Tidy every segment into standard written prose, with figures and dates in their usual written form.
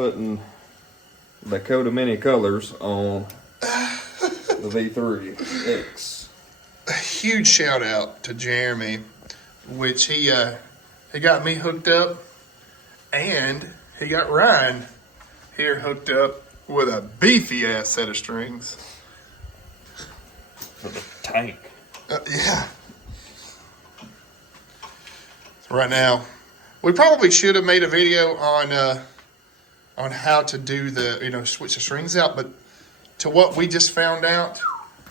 putting the coat of many colors on the V3X. A huge shout out to Jeremy, which he got me hooked up, and he got Ryan here hooked up with a beefy ass set of strings For the tank. Yeah. So right now, we probably should have made a video on how to do the, switch the strings out, but to what we just found out,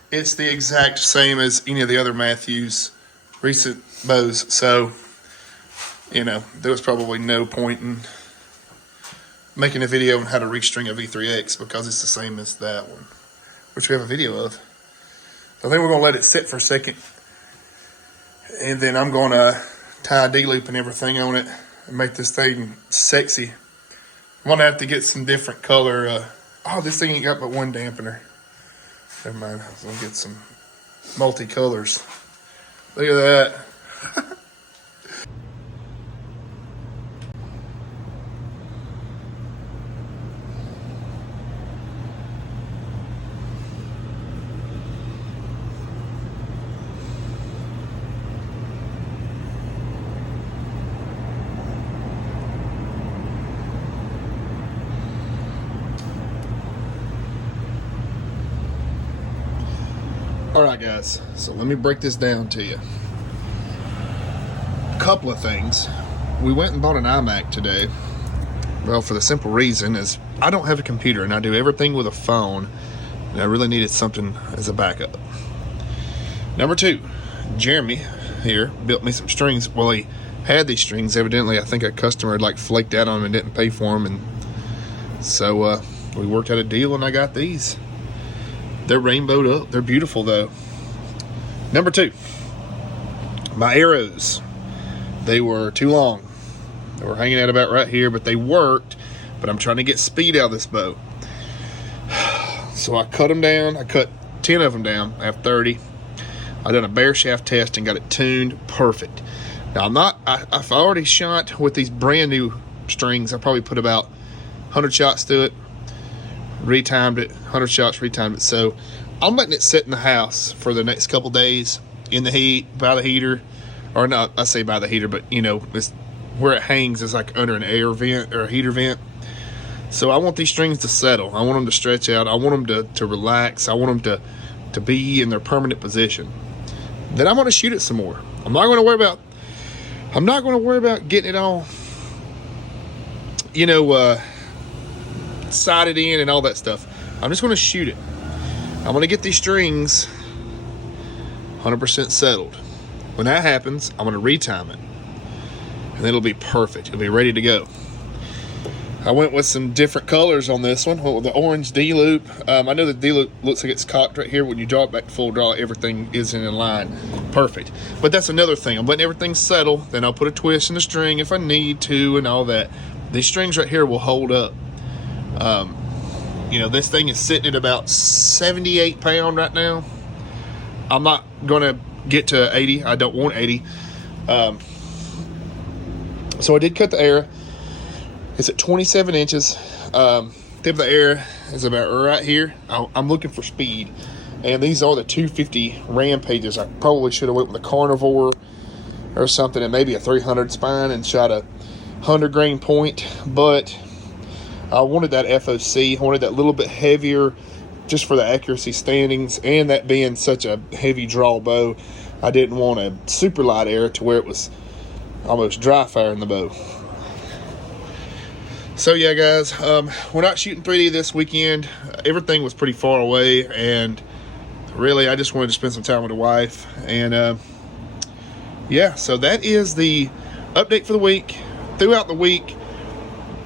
it's the exact same as any of the other Mathews recent bows. So, there was probably no point in making a video on how to restring a V3X because it's the same as that one, which we have a video of. I think we're going to let it sit for a second, and then I'm going to tie a D-loop and everything on it and make this thing sexy. I'm going to have to get some different color. This thing ain't got but one dampener. Never mind. I was going to get some multi-colors. Look at that. Alright guys, so let me break this down to you. A couple of things. We went and bought an Imac today. Well, for the simple reason is I don't have a computer and I do everything with a phone, and I really needed something as a backup. Number two, Jeremy here built me some strings. Well, he had these strings. Evidently, I think a customer had flaked out on them and didn't pay for them, and so we worked out a deal and I got these. They're rainbowed up. They're beautiful, though. Number two, my arrows. They were too long. They were hanging out about right here, but they worked. But I'm trying to get speed out of this bow. So I cut them down. I cut 10 of them down. I have 30. I done a bare shaft test and got it tuned perfect. Now, I've already shot with these brand new strings. I probably put about 100 shots to it. Retimed it, 100 shots, retimed it. So I'm letting it sit in the house for the next couple days in the heat, by the heater. Or not, I say by the heater, but it's where it hangs is like under an air vent or a heater vent. So I want these strings to settle. I want them to stretch out. I want them to relax. I want them to be in their permanent position. Then I'm going to shoot it some more. I'm not going to worry about getting it all, sighted in and all that stuff. I'm just going to shoot it. I'm going to get these strings 100% settled. When that happens, I'm going to retime it, and it'll be perfect. It'll be ready to go. I went with some different colors on this one. With the orange D-loop. I know the D-loop looks like it's cocked right here. When you draw it back to full draw, everything is in line. Perfect. But that's another thing. I'm letting everything settle. Then I'll put a twist in the string if I need to and all that. These strings right here will hold up. This thing is sitting at about 78 pound right now. I'm not going to get to 80. I don't want 80. So I did cut the arrow. It's at 27 inches. Tip of the arrow is about right here. I'm looking for speed. And these are the 250 Rampages. I probably should have went with a Carnivore or something and maybe a 300 spine and shot a 100 grain point. But I wanted that FOC. I wanted that little bit heavier just for the accuracy standings, and that being such a heavy draw bow, I didn't want a super light arrow to where it was almost dry fire in the bow. So yeah guys, we're not shooting 3D this weekend. Everything was pretty far away, and really I just wanted to spend some time with the wife. And yeah, so that is the update for the week. Throughout the week,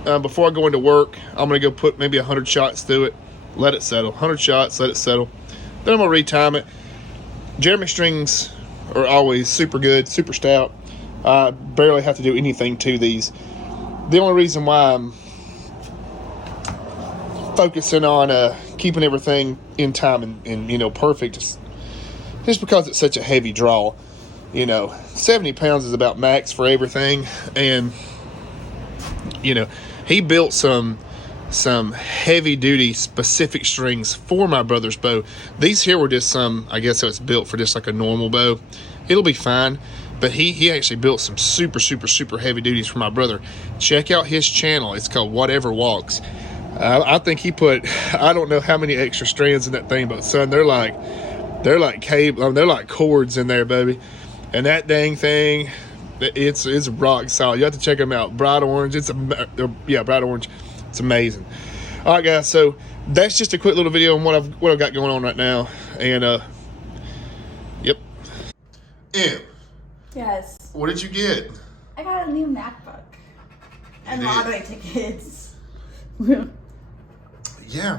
before I go into work, I'm going to go put maybe 100 shots through it, let it settle. 100 shots, let it settle. Then I'm going to retime it. Jeremy strings are always super good, super stout. I barely have to do anything to these. The only reason why I'm focusing on keeping everything in time and perfect is just because it's such a heavy draw. 70 pounds is about max for everything. And he built some some heavy duty specific strings for my brother's bow. These here were just some, I guess it's built for just like a normal bow. It'll be fine. But he actually built some super heavy duties for my brother. Check out his channel. It's called Whatever Walks. I think he put, I don't know how many extra strands in that thing, but son, they're like cable, they're like cords in there, baby. And that dang thing, it's rock solid. You have to check them out. Bright orange. Bright orange. It's amazing. All right, guys. So that's just a quick little video on what I've got going on right now. And yep. Yeah. Yes. What did you get? I got a new MacBook. And You did? lottery tickets. Yeah,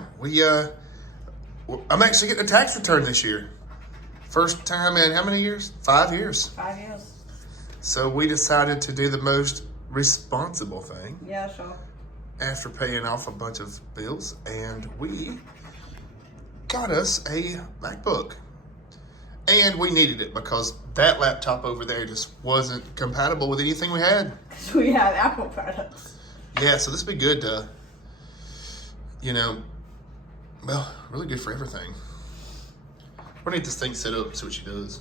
I'm actually getting a tax return this year. First time in how many years? 5 years. 5 years. So we decided to do the most responsible thing Yeah, sure. after paying off a bunch of bills, and we got us a MacBook. And we needed it because that laptop over there just wasn't compatible with anything we had. Because we have Apple products. Yeah, so this would be good to, well, really good for everything. We're gonna need this thing set up and see what she does.